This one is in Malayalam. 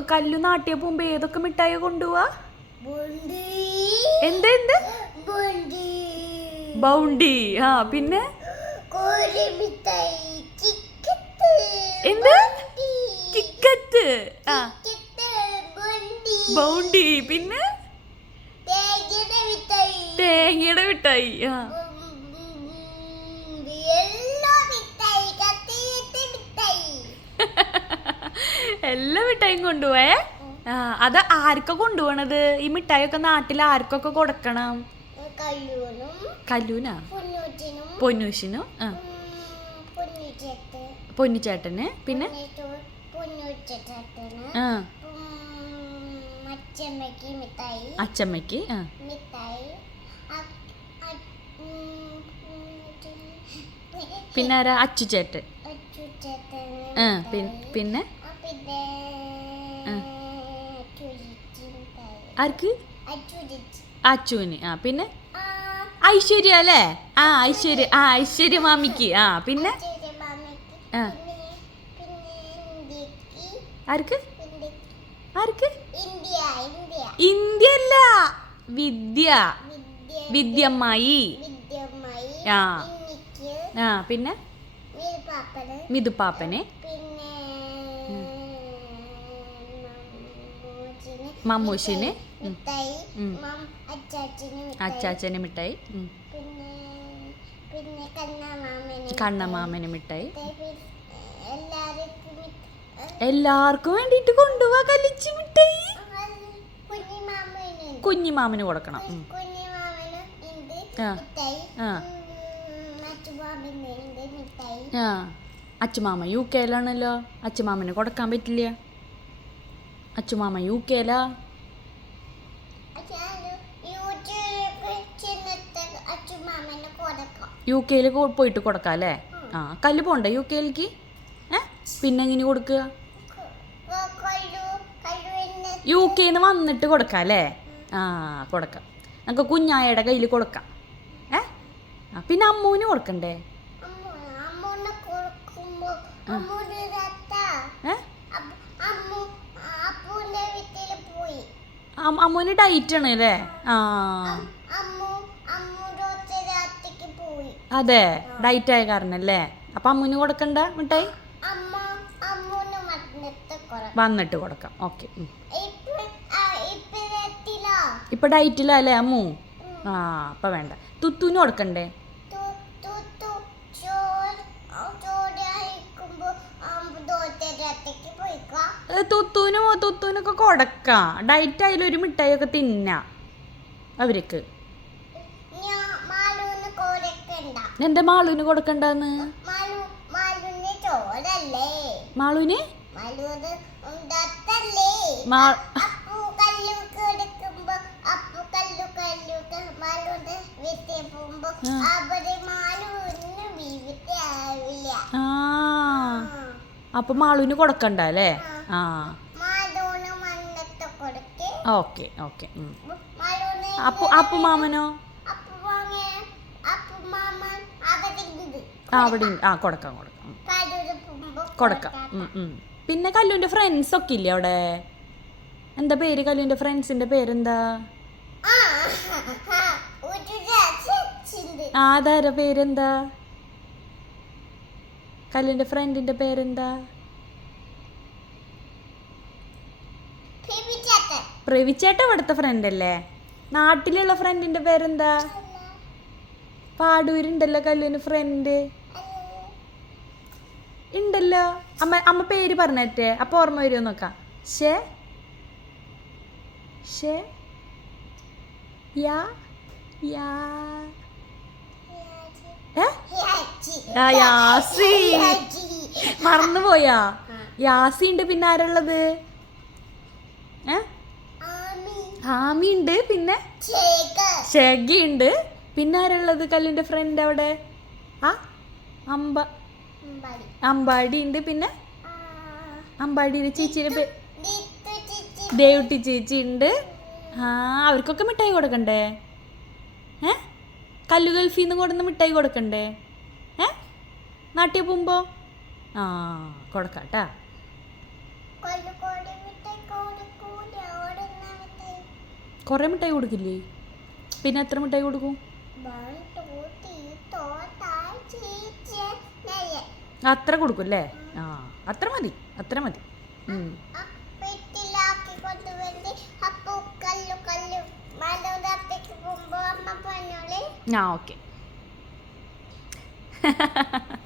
കല്ലു നാട്ടിയ പോകുമ്പോ ഏതൊക്കെ മിഠായി കൊണ്ടുപോവാ എന്തെന്ത് എന്ത് എന്ത്? ബുണ്ടി. ആ പിന്നെ? എന്ത്? ആ. ബുണ്ടി. പിന്നെ? തേങ്ങയുടെ മിഠായി. ആ. എല്ലാ മിഠായും കൊണ്ടുപോയേ? ആ അത് ആർക്കാ കൊണ്ടുപോണത്? ഈ മിഠായിയൊക്കെ നാട്ടിൽ ആർക്കൊക്കെ കൊടുക്കണം? കല്ലൂനും? പൊന്നൂഷിനും? ആ. പൊന്നിച്ചേട്ടന്. പിന്നെ? അച്ചമ്മക്ക് ആ. അച്ചമ്മയ്ക്ക് ആ. പിന്നെ ആരാ? അച്ചുചേട്ടൻ. ആ. പിന്നെ. ആർക്ക്. അച്ചുവിന്. ആ പിന്നെ? ഐശ്വര്യ അല്ലേ? ആ ഐശ്വര്യ ആ ഐശ്വര്യ മാമിക്ക്. ആ പിന്നെ. ആ. ആർക്ക്? ആർക്ക്? ഇന്ത്യ അല്ല വിദ്യ. വിദ്യമ്മായി. വിദ്യമായി ആ. ആ പിന്നെ? മിതുപ്പാപ്പന്. മമ്മൂശിന് അച്ചാച്ചന് മിഠായി. കണ്ണമാമന് മിഠായി. എല്ലാവർക്കും വേണ്ടിയിട്ട് കൊണ്ടുപോവാ കലിച്ച് മിഠായി. കുഞ്ഞിമാമന് കൊടുക്കണം. അച്ചുമാമ യു കെയിലാണല്ലോ അച്ചുമാമന് കൊടുക്കാൻ പറ്റില്ല. അച്ചുമാമ യു കെയിലാ? യു കെയിൽ പോയിട്ട് കൊടുക്കാം അല്ലേ? ആ കല്ല് പോണ്ട യു കെയിലേക്ക്? ഏ? പിന്നെ എങ്ങനെ കൊടുക്കുക? ക- യു കെന്ന് വന്നിട്ട് കൊടുക്കാം അല്ലേ? ആ കൊടുക്കാം. നമുക്ക് കുഞ്ഞായയുടെ കയ്യിൽ കൊടുക്കാം. ഏ? ആ പിന്നെ അമ്മൂന് കൊടുക്കണ്ടേ? അമ്മ അമ്മൂനെ കൊടുക്കുമ്പോ അമ്മൂന് രത്ത ഏ അമ്മു അപ്പൂന്റെ വീട്ടിൽ പോയി അം- അമ്മൂന് ഡയറ്റ് ആണ് അല്ലേ? ആ. അതെ ഡയറ്റ് ആയ കാരണം അല്ലേ? അപ്പൊ അമ്മുവിന് കൊടുക്കണ്ട മിഠായി? വന്നിട്ട് കൊടുക്കാം. ഓക്കെ. ഇപ്പൊ ഡയറ്റിലാ അല്ലേ അമ്മു? ആ അപ്പൊ വേണ്ട. തുത്തുവിന് കൊടുക്കണ്ടേ? തുത്തൂനും തുത്തൂനൊക്കെ കൊടുക്കാം. ഡയറ്റ് ആയാലും ഒരു മിഠായിയൊക്കെ തിന്ന. അവർക്ക്. എന്താ മാളുവിന് കൊടുക്കണ്ടെന്ന്? മാലു മാലുവിന് ചോറല്ലേ. മാളുവിന് മാലൂന് ഉണ്ടാത്തല്ലേ. മാ കല്ലു കൊടുക്കുമ്പോ അപ്പു മാളുവിന് കൊടുക്കണ്ട അല്ലേ? ആ. ഓക്കെ ഓക്കെ അപ്പു അപ്പു മാമനോ ആ അവിടെ ആ കൊടുക്കാം കൊടുക്കാം കൊടുക്കാം. പിന്നെ കല്ലുവിന്റെ ഫ്രണ്ട്സ് ഒക്കെ ഇല്ലേ അവിടെ? എന്താ പേര് കല്ലുവിന്റെ ഫ്രണ്ട്സിന്റെ പേരെന്താ? ആധാര പേരെന്താ? കല്ലുവിന്റെ ഫ്രണ്ടിന്റെ പേരെന്താ? പ്രവിച്ചേട്ട ഇവിടുത്തെ ഫ്രണ്ട് അല്ലേ? നാട്ടിലുള്ള ഫ്രണ്ടിന്റെ പേരെന്താ? പാടൂരുണ്ടല്ലോ കല്ലുവിന് ഫ്രണ്ട് ഉണ്ടല്ലോ. അമ്മ അമ്മ പേര് പറഞ്ഞേറ്റേ അപ്പോൾ ഓർമ്മ വരുമോ നോക്കാം. ഷേ ഷേ യാ? യാ? യാസി. മറന്നുപോയാ? യാസിന്റെ പിന്നെ ആരുള്ളത് ഏ? ആമി ഹാമി ഉണ്ട് പിന്നെ ചേക ഷെഗി ഉണ്ട് പിന്നെ ആരുള്ളത് കല്ലിന്റെ ഫ്രണ്ട് അവിടെ? ആ അമ്പ അമ്പാടി ഉണ്ട് പിന്നെ അമ്പാടിയുടെ ചേച്ചിയുടെ ദേവുട്ടി ചേച്ചി ഉണ്ട് ആ അവർക്കൊക്കെ മിഠായി കൊടുക്കണ്ടേ? ഏ? കല്ലു ഗൾഫിൽ നിന്ന് കൊടുന്ന മിഠായി കൊടുക്കണ്ടേ? ഏ? നാട്ടിൽ പോകുമ്പോൾ ആ കൊടുക്കാം. കുറേ മിഠായി കൊടുക്കില്ലേ? പിന്നെ എത്ര മിഠായി കൊടുക്കും. അത്ര കൊടുക്കും അല്ലേ? ആ അത്ര മതി അത്ര മതി. ആ ഓക്കെ.